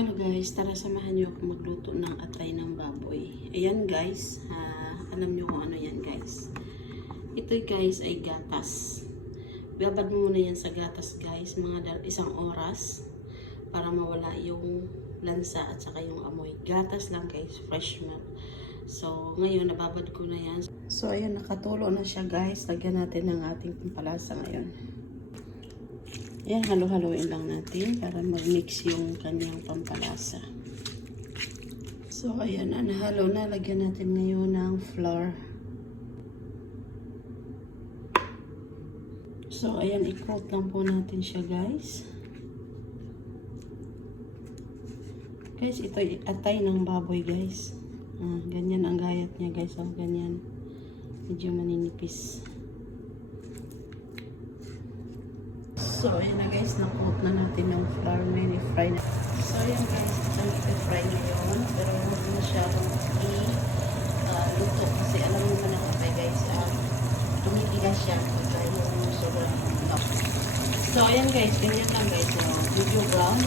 Hello guys, tara samahan niyo ako magluto ng atay ng baboy. Ayan guys, alam niyo kung ano yan guys. Ito guys ay gatas. Babad mo muna yan sa gatas guys, mga isang oras para mawala yung lansa at saka yung amoy. Gatas lang guys, fresh milk. So ngayon nababad ko na yan. So ayan, nakatulo na siya guys. Lagyan natin ng ating pampalasa ngayon. Yan, halo-haloin lang natin para mag-mix yung kanyang pampalasa. So, ayan na, nahalo na. Lagyan natin ngayon ng flour. So, ayan, i-coat lang po natin siya, guys. Guys, ito atay ng baboy, guys. Ganyan ang gayat niya, guys. Ganyan. Medyo maninipis. So, ayan na guys, na-coat na natin ng flour ngayon, i-fry na. So, ayan guys, itong i-fry ngayon, pero huwag masyadong i-luto kasi alam mo naman ang atay guys, tumipigas siya pagka yung sobrang lock. So, ayan guys, ganyan lang guys, medyo brown.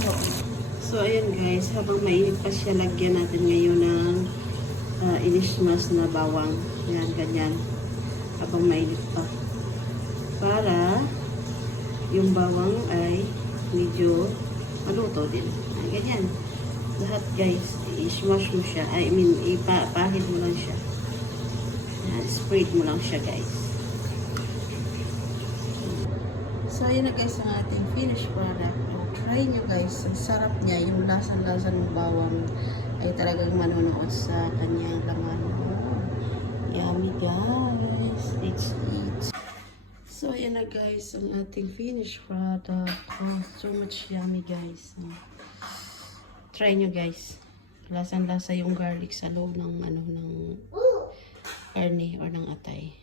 So, ayan guys, habang mainit pa siya, lagyan natin ngayon ng inismas na bawang. Ayan, ganyan. Habang mainit pa. Para yung bawang ay medyo maluto din. Ganyan. Lahat guys, i-smash mo siya. I mean, ipahid mo lang siya. Spread mo lang siya guys. So, yun na guys ang ating finished product. Try nyo guys. Ang sarap niya. Yung lasang-lasa ng bawang ay talagang manunood sa kanyang laman. Yummy guys. Let's eat. So, ayan na guys, ang ating finished product. Oh, so much yummy guys. Try nyo guys. Lasang-lasa yung garlic sa loob ng, ng karne or ng atay.